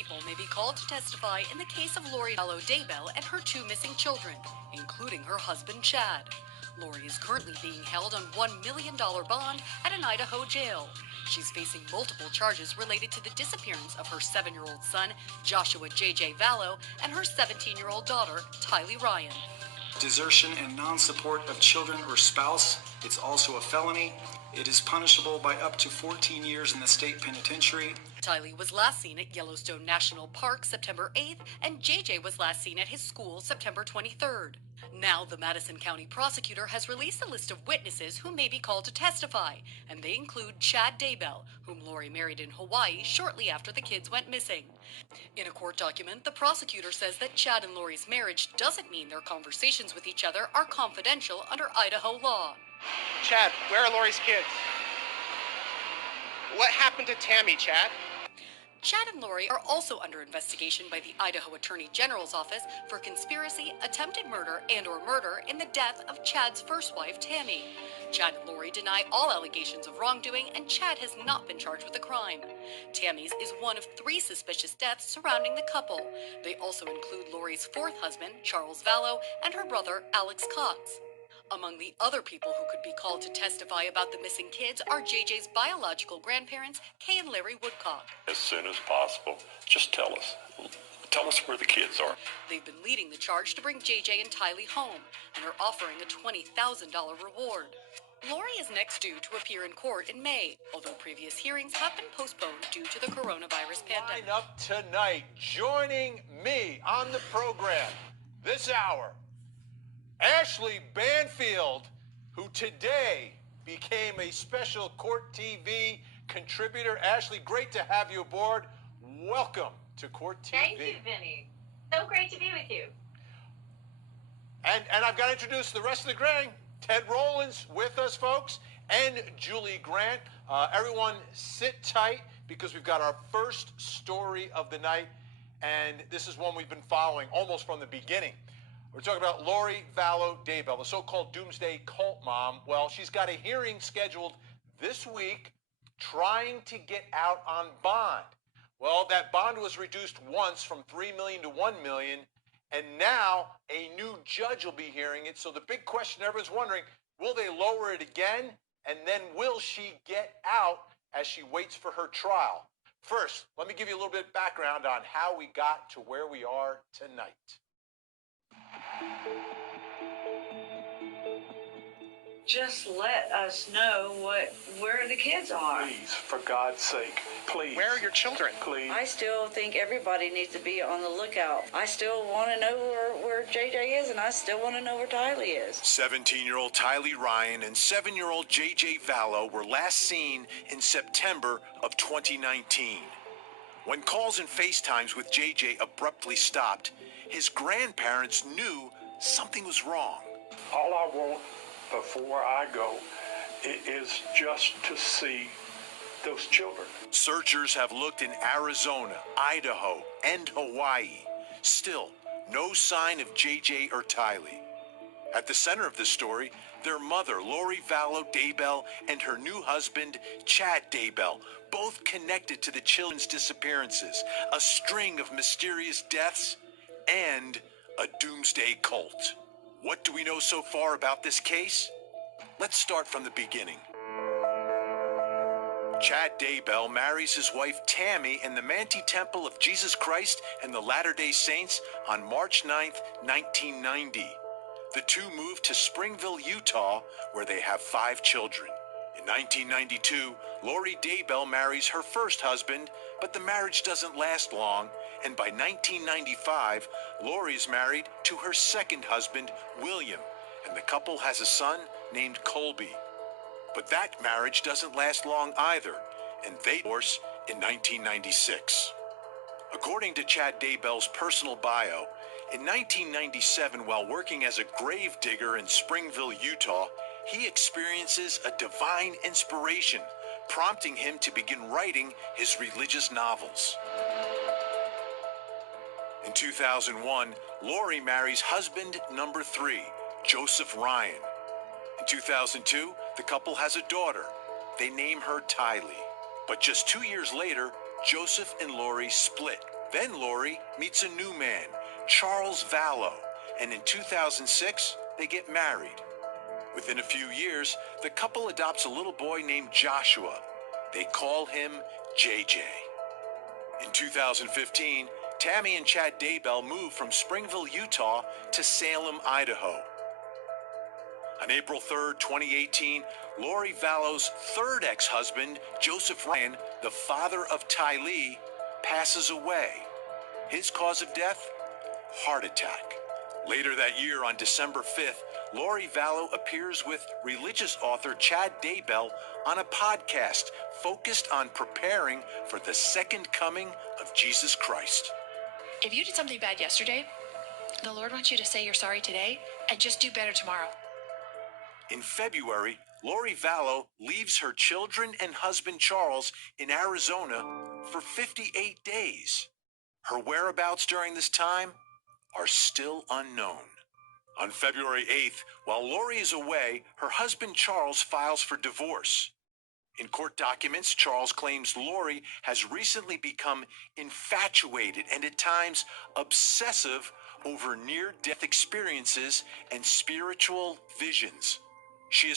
people may be called to testify in the case of Lori Vallow and her two missing children, including her husband, Chad. Lori is currently being held on $1 million bond at an Idaho jail. She's facing multiple charges related to the disappearance of her 7-year-old son, Joshua J.J. Vallow, and her 17-year-old daughter, Tylee Ryan. Desertion and non-support of children or spouse, it's also a felony. It is punishable by up to 14 years in the state penitentiary. Tylee was last seen at Yellowstone National Park September 8th, and JJ was last seen at his school September 23rd. Now the Madison County prosecutor has released a list of witnesses who may be called to testify, and they include Chad Daybell, whom Lori married in Hawaii shortly after the kids went missing. In a court document, the prosecutor says that Chad and Lori's marriage doesn't mean their conversations with each other are confidential under Idaho law. Chad, where are Lori's kids? What happened to Tammy, Chad? Chad and Lori are also under investigation by the Idaho Attorney General's office for conspiracy, attempted murder, and/or murder in the death of Chad's first wife, Tammy. Chad and Lori deny all allegations of wrongdoing, and Chad has not been charged with the crime. Tammy's is one of 3 suspicious deaths surrounding the couple. They also include Lori's 4th husband, Charles Vallow, and her brother, Alex Cox. Among the other people who could be called to testify about the missing kids are JJ's biological grandparents, Kay and Larry Woodcock. As soon as possible, just tell us. Tell us where the kids are. They've been leading the charge to bring JJ and Tylee home and are offering a $20,000 reward. Lori is next due to appear in court in May, although previous hearings have been postponed due to the coronavirus pandemic. Line up tonight, joining me on the program this hour, Ashley Banfield, who today became a special Court TV contributor. Ashley, great to have you aboard. Welcome to Court TV. Thank you, Vinny. So great to be with you. And I've got to introduce the rest of the gang. Ted Rowland's with us, folks, and Julie Grant. Everyone sit tight because we've got our first story of the night, and this is one we've been following almost from the beginning. We're talking about Lori Vallow Daybell, the so-called doomsday cult mom. Well, she's got a hearing scheduled this week trying to get out on bond. Well, that bond was reduced once from $3 million to $1 million, and now a new judge will be hearing it. So the big question everyone's wondering, will they lower it again? And then will she get out as she waits for her trial? First, let me give you a little bit of background on how we got to where we are tonight. Just let us know where the kids are. Please, for God's sake, please. Where are your children? Please. I still think everybody needs to be on the lookout. I still want to know where JJ is, and I still want to know where Tylee is. 17-year-old Tylee Ryan and 7-year-old JJ Vallow were last seen in September of 2019. When calls and FaceTimes with JJ abruptly stopped, his grandparents knew something was wrong. All I want before I go is just to see those children. Searchers have looked in Arizona, Idaho, and Hawaii. Still, no sign of JJ or Tylee. At the center of the story, their mother, Lori Vallow Daybell, and her new husband, Chad Daybell, both connected to the children's disappearances, a string of mysterious deaths, and a doomsday cult. What do we know so far about this case? Let's start from the beginning. Chad Daybell marries his wife Tammy in the Manti Temple of Jesus Christ and the Latter-day Saints on March 9th, 1990. The two moved to Springville, Utah, where they have 5 children. In 1992, Lori Daybell marries her first husband, but the marriage doesn't last long, and by 1995, Lori is married to her second husband, William, and the couple has a son named Colby. But that marriage doesn't last long either, and they divorce in 1996. According to Chad Daybell's personal bio, in 1997, while working as a grave digger in Springville, Utah, he experiences a divine inspiration, prompting him to begin writing his religious novels. In 2001, Lori marries husband number 3, Joseph Ryan. In 2002, the couple has a daughter. They name her Tylee. But just 2 years later, Joseph and Lori split. Then Lori meets a new man, Charles Vallow, and in 2006, they get married. Within a few years, the couple adopts a little boy named Joshua. They call him JJ. In 2015, Tammy and Chad Daybell moved from Springville, Utah to Salem, Idaho. On April 3rd, 2018, Lori Vallow's third ex-husband, Joseph Ryan, the father of Tylee, passes away. His cause of death? Heart attack. Later that year, on December 5th, Lori Vallow appears with religious author Chad Daybell on a podcast focused on preparing for the second coming of Jesus Christ. If you did something bad yesterday, the Lord wants you to say you're sorry today and just do better tomorrow. In February, Lori Vallow leaves her children and husband Charles in Arizona for 58 days. Her whereabouts during this time are still unknown. On February 8th, while Lori is away, her husband Charles files for divorce. In court documents, Charles claims Lori has recently become infatuated and at times obsessive over near-death experiences and spiritual visions. She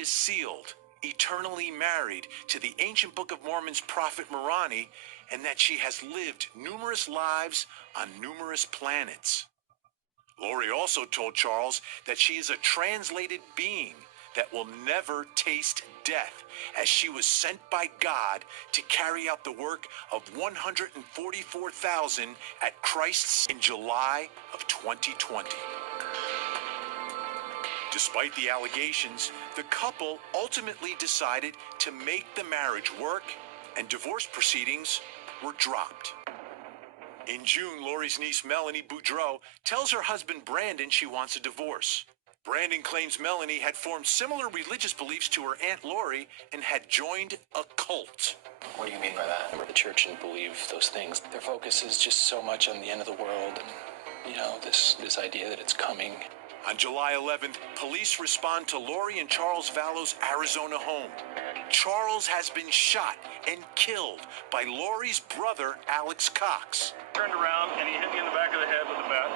is sealed, eternally married to the ancient Book of Mormon's prophet Moroni, and that she has lived numerous lives on numerous planets. Lori also told Charles that she is a translated being that will never taste death, as she was sent by God to carry out the work of 144,000 at Christ's in July of 2020. Despite the allegations, the couple ultimately decided to make the marriage work, and divorce proceedings were dropped. In June, Lori's niece Melanie Boudreau tells her husband Brandon she wants a divorce. Brandon claims Melanie had formed similar religious beliefs to her Aunt Lori and had joined a cult. What do you mean by that? The church didn't believe those things. Their focus is just so much on the end of the world and, this idea that it's coming. On July 11th, police respond to Lori and Charles Vallow's Arizona home. Charles has been shot and killed by Lori's brother, Alex Cox. Turned around and he hit me in the back of the head with a bat.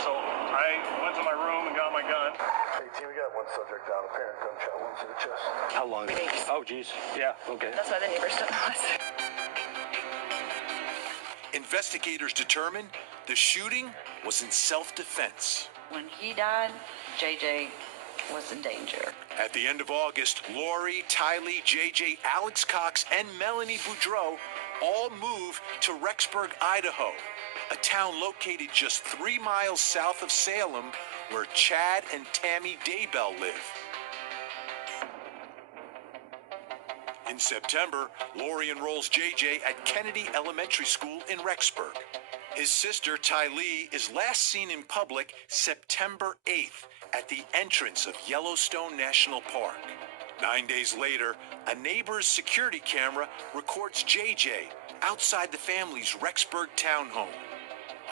So I went to my room and got my gun. Hey, team, we got one subject down, apparent gunshot wounds to the chest. How long? Oh, geez. Yeah, okay. That's why the neighbors don't know us. Investigators determined the shooting was in self-defense. When he died, JJ was in danger. At the end of August, Lori, Tylee, JJ, Alex Cox, and Melanie Boudreau all moved to Rexburg, Idaho, a town located just 3 miles south of Salem, where Chad and Tammy Daybell live. In September, Lori enrolls JJ at Kennedy Elementary School in Rexburg. His sister, Tylee, is last seen in public September 8th at the entrance of Yellowstone National Park. 9 days later, a neighbor's security camera records JJ outside the family's Rexburg townhome.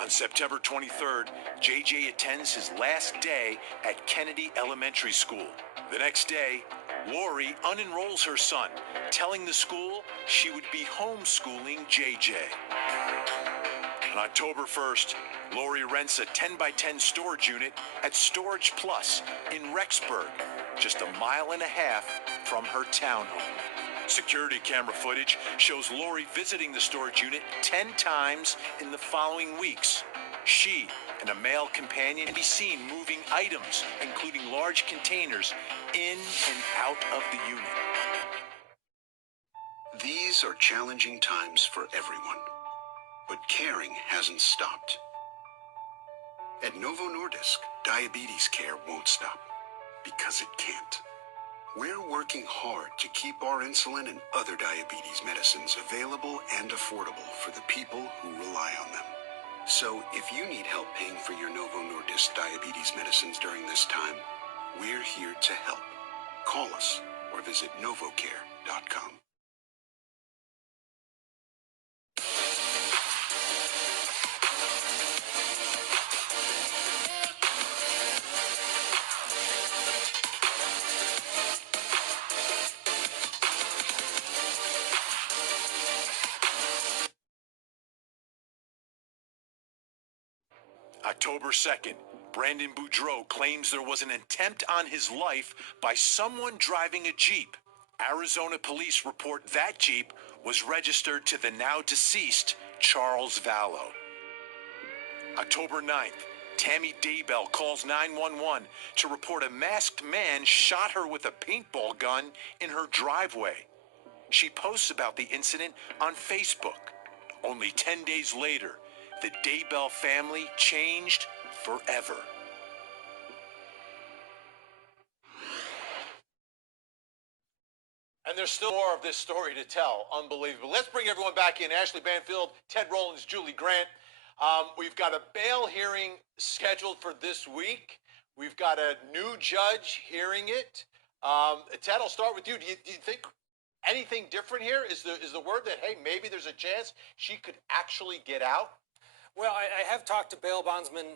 On September 23rd, JJ attends his last day at Kennedy Elementary School. The next day, Lori unenrolls her son, telling the school she would be homeschooling JJ. On October 1st, Lori rents a 10-by-10 storage unit at Storage Plus in Rexburg, just a mile and a half from her townhome. Security camera footage shows Lori visiting the storage unit 10 times in the following weeks. She and a male companion can be seen moving items, including large containers, in and out of the unit. These are challenging times for everyone, but caring hasn't stopped. At Novo Nordisk, diabetes care won't stop, because it can't. We're working hard to keep our insulin and other diabetes medicines available and affordable for the people who rely on them. So if you need help paying for your Novo Nordisk diabetes medicines during this time, we're here to help. Call us or visit novocare.com. October 2nd, Brandon Boudreaux claims there was an attempt on his life by someone driving a Jeep. Arizona police report that Jeep was registered to the now deceased Charles Vallow. October 9th, Tammy Daybell calls 911 to report a masked man shot her with a paintball gun in her driveway. She posts about the incident on Facebook. Only 10 days later, the Daybell family changed forever. And there's still more of this story to tell. Unbelievable. Let's bring everyone back in. Ashley Banfield, Ted Rollins, Julie Grant. We've got a bail hearing scheduled for this week. We've got a new judge hearing it. Ted, I'll start with you. Do you think anything different here? Is the word that, hey, maybe there's a chance she could actually get out? Well, I have talked to bail bondsmen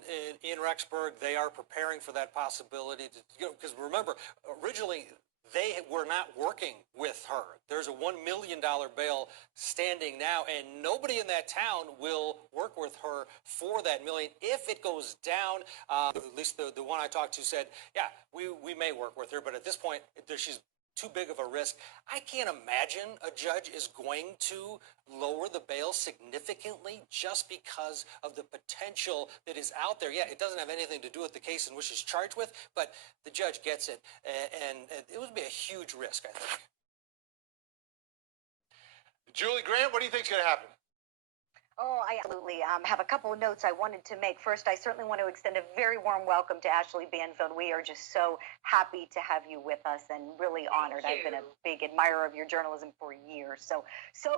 in Rexburg. They are preparing for that possibility. Because remember, originally, they were not working with her. There's a $1 million bail standing now, and nobody in that town will work with her for that million. If it goes down, at least the one I talked to said, yeah, we may work with her, but at this point, she's too big of a risk. I can't imagine a judge is going to lower the bail significantly just because of the potential that is out there. Yeah, it doesn't have anything to do with the case in which she's charged with, but the judge gets it, and it would be a huge risk, I think. Julie Grant, what do you think is going to happen? Oh, I absolutely have a couple of notes I wanted to make. First, I certainly want to extend a very warm welcome to Ashley Banfield. We are just so happy to have you with us and really honored. I've been a big admirer of your journalism for years. So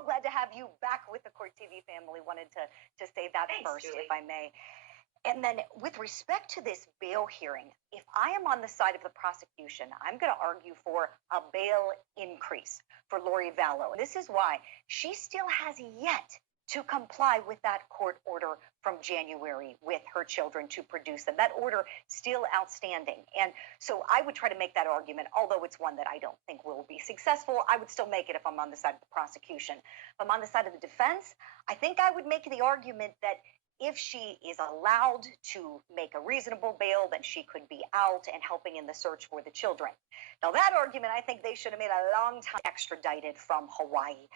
glad to have you back with the Court TV family. Wanted to say that first, Julie, if I may. And then with respect to this bail hearing, if I am on the side of the prosecution, I'm going to argue for a bail increase for Lori Vallow. This is why she still has yet to comply with that court order from January with her children to produce them. That order still outstanding. And so I would try to make that argument, although it's one that I don't think will be successful. I would still make it if I'm on the side of the prosecution. If I'm on the side of the defense, I think I would make the argument that if she is allowed to make a reasonable bail, then she could be out and helping in the search for the children. Now, that argument, I think they should have made a long time extradited from Hawaii.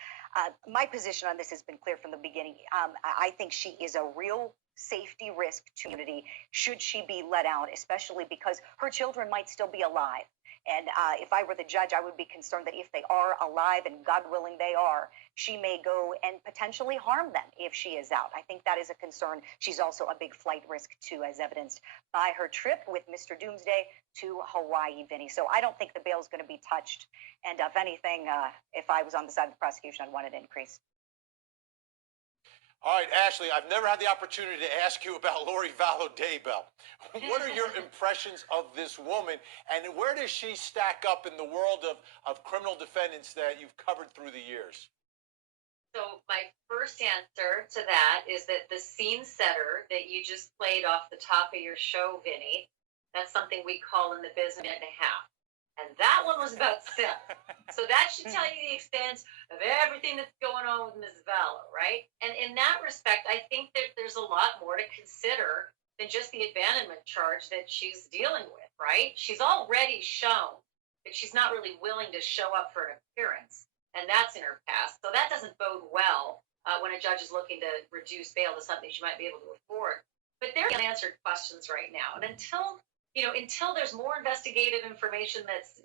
My position on this has been clear from the beginning. I think she is a real safety risk to community should she be let out, especially because her children might still be alive. And if I were the judge, I would be concerned that if they are alive, and God willing they are, she may go and potentially harm them if she is out. I think that is a concern. She's also a big flight risk, too, as evidenced by her trip with Mr. Doomsday to Hawaii, Vinny. So I don't think the bail is going to be touched. And if anything, if I was on the side of the prosecution, I'd want it increased. All right, Ashley, I've never had the opportunity to ask you about Lori Vallow Daybell. What are your impressions of this woman, and where does she stack up in the world of criminal defendants that you've covered through the years? So my first answer to that is that the scene setter that you just played off the top of your show, Vinny, that's something we call in the business a minute and a half. And that one was about Sim. So that should tell you the extent of everything that's going on with Ms. Vallow, right? And in that respect, I think that there's a lot more to consider than just the abandonment charge that she's dealing with, right? She's already shown that she's not really willing to show up for an appearance, and that's in her past. So that doesn't bode well when a judge is looking to reduce bail to something she might be able to afford. But there are unanswered questions right now. And until there's more investigative information that's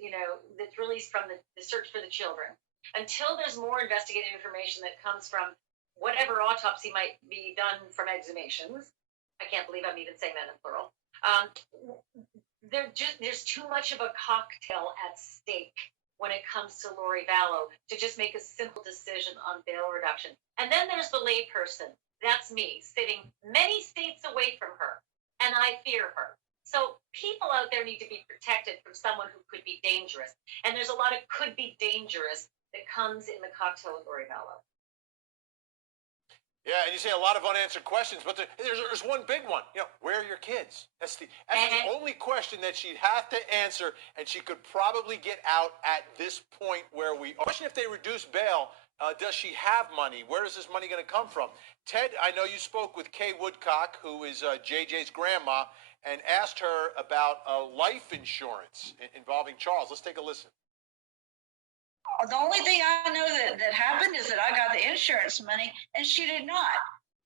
released from the search for the children, until there's more investigative information that comes from whatever autopsy might be done from exhumations, I can't believe I'm even saying that in plural, there's too much of a cocktail at stake when it comes to Lori Vallow to just make a simple decision on bail reduction. And then there's the layperson. That's me, sitting many states away from her, and I fear her. So people out there need to be protected from someone who could be dangerous. And there's a lot of could be dangerous that comes in the cocktail of Lori Vallow. Yeah, and you say a lot of unanswered questions, but there's one big one. Where are your kids? That's the only question that she'd have to answer, and she could probably get out at this point where we are. Question if they reduce bail, Does she have money? Where is this money going to come from? Ted, I know you spoke with Kay Woodcock, who is JJ's grandma, and asked her about life insurance involving Charles. Let's take a listen. The only thing I know that happened is that I got the insurance money and she did not.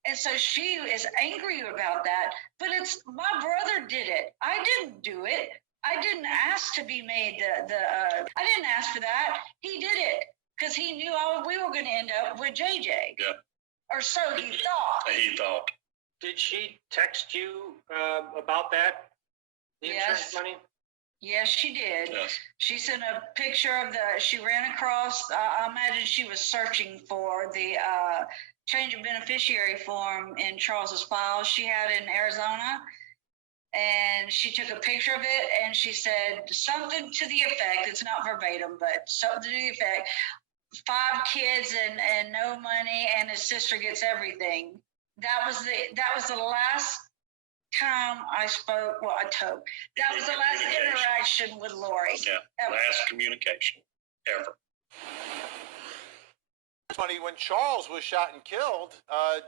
And so she is angry about that. But it's my brother did it. I didn't do it. I didn't ask to be made I didn't ask for that. He did it because he knew we were going to end up with JJ. Yeah. Or so he thought. He thought. Did she text you about that? The insurance money? Yes, she did. Yes. She sent a picture of she ran across, I imagine she was searching for the change of beneficiary form in Charles's file she had in Arizona. And she took a picture of it and she said something to the effect, it's not verbatim, but something to the effect, 5 kids and no money and his sister gets everything. That was the last time I spoke, that was the last interaction with Lori. Yeah, last communication ever. Funny, when Charles was shot and killed,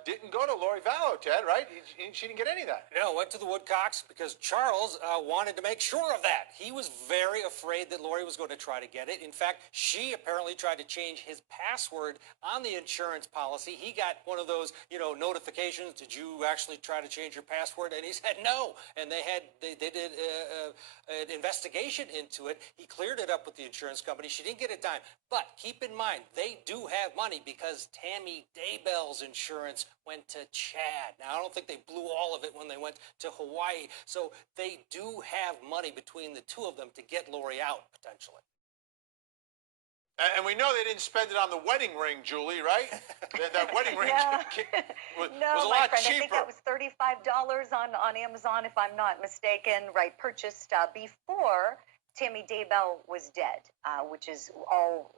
didn't go to Lori Vallow, Ted, right? She didn't get any of that. No, went to the Woodcocks because Charles wanted to make sure of that. He was very afraid that Lori was going to try to get it. In fact, she apparently tried to change his password on the insurance policy. He got one of those, notifications. Did you actually try to change your password? And he said no. And they did an investigation into it. He cleared it up with the insurance company. She didn't get a dime. But keep in mind, they do have money because Tammy Daybell's insurance went to Chad. Now, I don't think they blew all of it when they went to Hawaii. So they do have money between the two of them to get Lori out, potentially. And we know they didn't spend it on the wedding ring, Julie, right? that wedding ring was a lot friend, cheaper. I think that was $35 on Amazon, if I'm not mistaken, right? Purchased before Tammy Daybell was dead, which is all,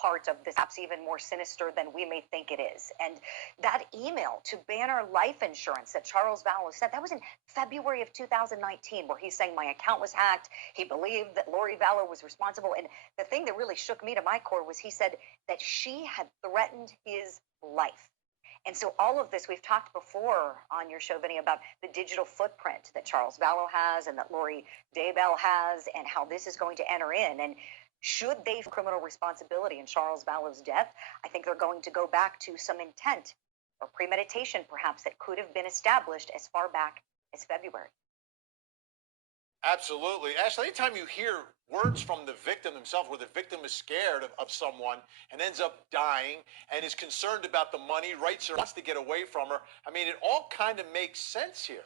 part of this, perhaps even more sinister than we may think it is. And that email to ban our life insurance that Charles Vallow sent, that was in February of 2019, where he's saying my account was hacked. He believed that Lori Vallow was responsible. And the thing that really shook me to my core was he said that she had threatened his life. And so all of this, we've talked before on your show, Vinny, about the digital footprint that Charles Vallow has and that Lori Daybell has and how this is going to enter in. And should they have criminal responsibility in Charles Vallow's death, I think they're going to go back to some intent or premeditation, perhaps, that could have been established as far back as February. Absolutely. Ashley, anytime you hear words from the victim themselves where the victim is scared of someone and ends up dying and is concerned about the money, writes her, wants to get away from her, I mean, it all kind of makes sense here.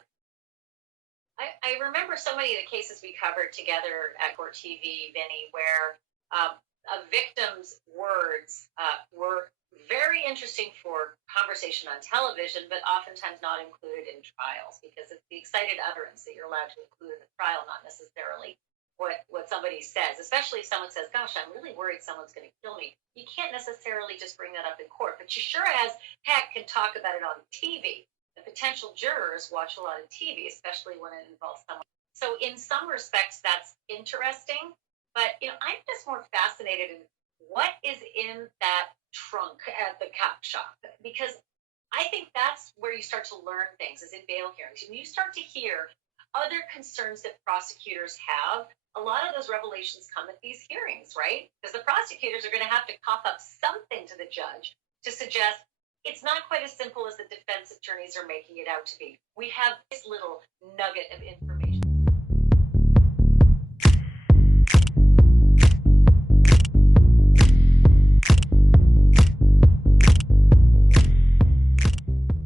I remember so many of the cases we covered together at Court TV, Vinny, where a victim's words were very interesting for conversation on television, but oftentimes not included in trials because it's the excited utterance that you're allowed to include in the trial, not necessarily what somebody says, especially if someone says, gosh, I'm really worried someone's going to kill me. You can't necessarily just bring that up in court, but you sure as heck can talk about it on TV. The potential jurors watch a lot of TV, especially when it involves someone. So in some respects, that's interesting, but I'm just more fascinated in what is in that trunk at the cop shop, because I think that's where you start to learn things is in bail hearings. When you start to hear other concerns that prosecutors have, a lot of those revelations come at these hearings, right? Because the prosecutors are going to have to cough up something to the judge to suggest it's not quite as simple as the defense attorneys are making it out to be. We have this little nugget of information.